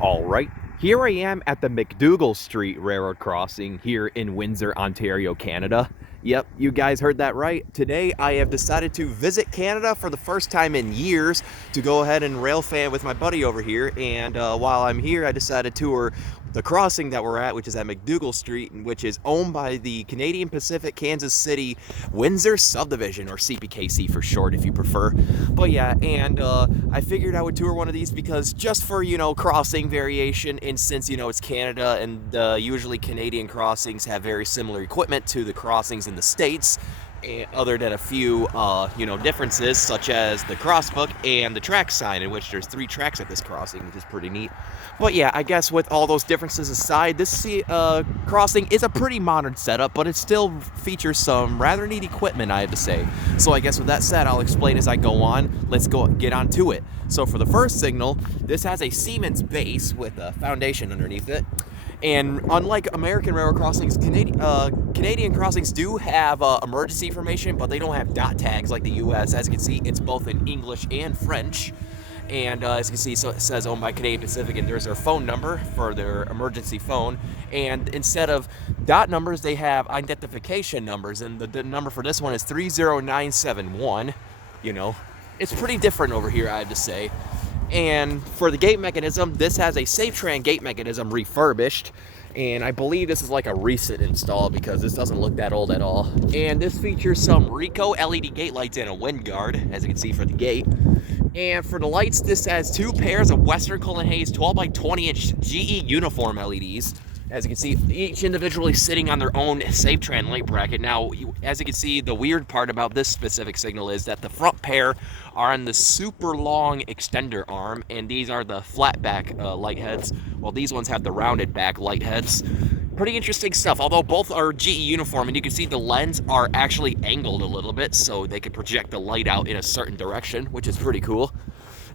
All right, here I am at the McDougall Street Railroad Crossing here in Windsor, Ontario, Canada. Yep, you guys heard that right. Today I have decided to visit Canada for the first time in years to go ahead and rail fan with my buddy over here. And while I'm here, I decided to tour the crossing that we're at, which is at McDougall Street, which is owned by the Canadian Pacific Kansas City Windsor Subdivision, or CPKC for short if you prefer. But yeah, and I figured I would tour one of these because just for, crossing variation, and since, it's Canada and usually Canadian crossings have very similar equipment to the crossings in the States, other than a few, differences, such as the crossbook and the track sign, in which there's 3 tracks at this crossing, which is pretty neat. But yeah, I guess with all those differences aside, this crossing is a pretty modern setup, but it still features some rather neat equipment, I have to say. So I guess with that said, I'll explain as I go on. Let's get on to it. So for the first signal, this has a Siemens base with a foundation underneath it. And unlike American railroad crossings, Canadian crossings do have emergency information, but they don't have dot tags like the U.S. As you can see, it's both in English and French. And as you can see, so it says owned by Canadian Pacific, and there's their phone number for their emergency phone. And instead of dot numbers, they have identification numbers. And the number for this one is 30971. It's pretty different over here, I have to say. And for the gate mechanism, this has a SafeTran gate mechanism refurbished. And I believe this is like a recent install because this doesn't look that old at all. And this features some Ricoh LED gate lights and a wind guard, as you can see for the gate. And for the lights, this has 2 pairs of Western Hayes 12 by 20 inch GE uniform LEDs. As you can see, each individually sitting on their own SafeTran light bracket. Now, as you can see, the weird part about this specific signal is that the front pair are on the super long extender arm, and these are the flat back light heads, while these ones have the rounded back light heads. Pretty interesting stuff, although both are GE uniform, and you can see the lens are actually angled a little bit, so they can project the light out in a certain direction, which is pretty cool.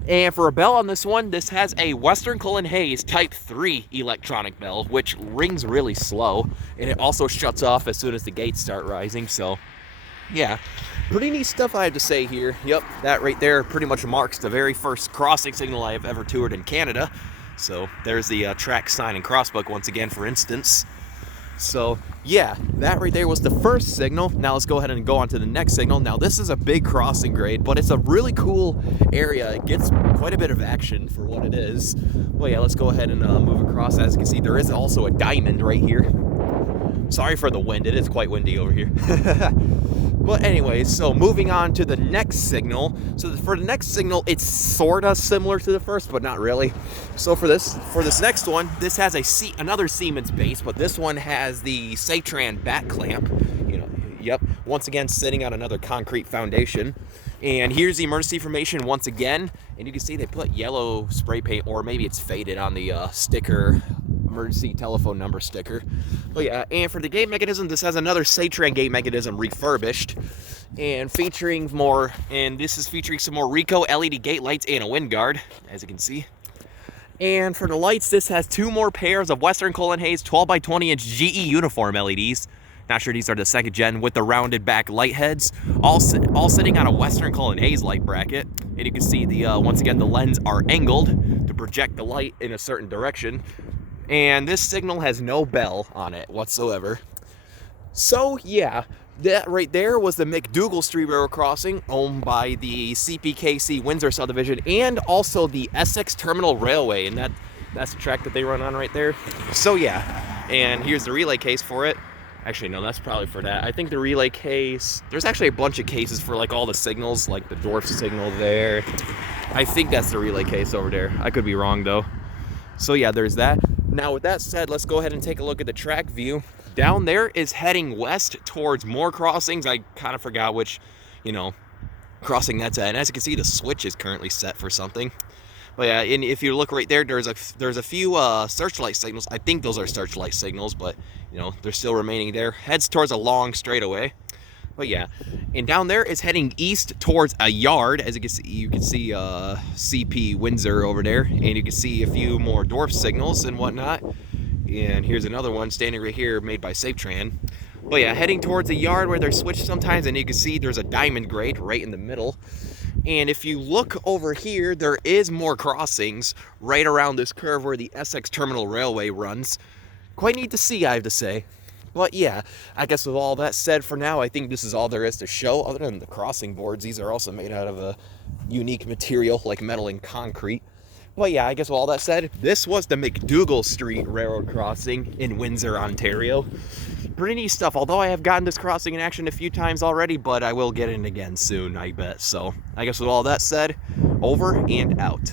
And for a bell on this one, this has a Western Hayes Type 3 electronic bell, which rings really slow, and it also shuts off as soon as the gates start rising. So yeah, pretty neat stuff, I have to say here. Yep, that right there pretty much marks the very first crossing signal I have ever toured in Canada. So there's the track sign and crossbook once again, for instance. So yeah, that right there was the first signal. Now let's go ahead and go on to the next signal. Now this is a big crossing grade, but it's a really cool area. It gets quite a bit of action for what it is. Well, yeah, let's go ahead and move across. As you can see, there is also a diamond right here. Sorry for the wind, it is quite windy over here. But anyways, so moving on to the next signal. So for the next signal, it's sort of similar to the first, but not really. So for this next one, this has another Siemens base, but this one has the SafeTran back clamp. Yep, once again sitting on another concrete foundation. And here's the emergency information once again, and you can see they put yellow spray paint, or maybe it's faded on the sticker, emergency telephone number sticker. But yeah, and for the gate mechanism, this has another SafeTran gate mechanism refurbished, and this is featuring some more Ricoh LED gate lights and a wind guard, as you can see. And for the lights, this has 2 more pairs of Western Hayes 12 by 20 inch GE uniform LEDs. Not sure these are the 2nd gen, with the rounded back light heads, all sitting on a Western Hayes light bracket. And you can see once again the lens are angled to project the light in a certain direction. And this signal has no bell on it whatsoever. So yeah, that right there was the McDougall Street Railroad Crossing, owned by the CPKC Windsor Subdivision, and also the Essex Terminal Railway, and that's the track that they run on right there. So yeah, and here's the relay case for it. Actually, no, that's probably for that. I think the relay case, there's actually a bunch of cases for like all the signals, like the dwarf signal there. I think that's the relay case over there. I could be wrong though. So yeah, there's that. Now with that said, let's go ahead and take a look at the track view. Down there is heading west towards more crossings. I kind of forgot which, crossing that's at. And as you can see, the switch is currently set for something. But yeah, and if you look right there, there's a few searchlight signals. I think those are searchlight signals, but they're still remaining there. Heads towards a long straightaway. But yeah, and down there is heading east towards a yard. As you can see CP Windsor over there, and you can see a few more dwarf signals and whatnot. And here's another one standing right here, made by SafeTran. But yeah, heading towards a yard where they're switched sometimes, and you can see there's a diamond grade right in the middle. And if you look over here, there is more crossings right around this curve where the Essex Terminal Railway runs. Quite neat to see, I have to say. But yeah, I guess with all that said, for now, I think this is all there is to show, other than the crossing boards. These are also made out of a unique material like metal and concrete. But yeah, I guess with all that said, this was the McDougall Street Railroad crossing in Windsor, Ontario. Pretty neat stuff, although I have gotten this crossing in action a few times already, but I will get in again soon, I bet. So I guess with all that said, over and out.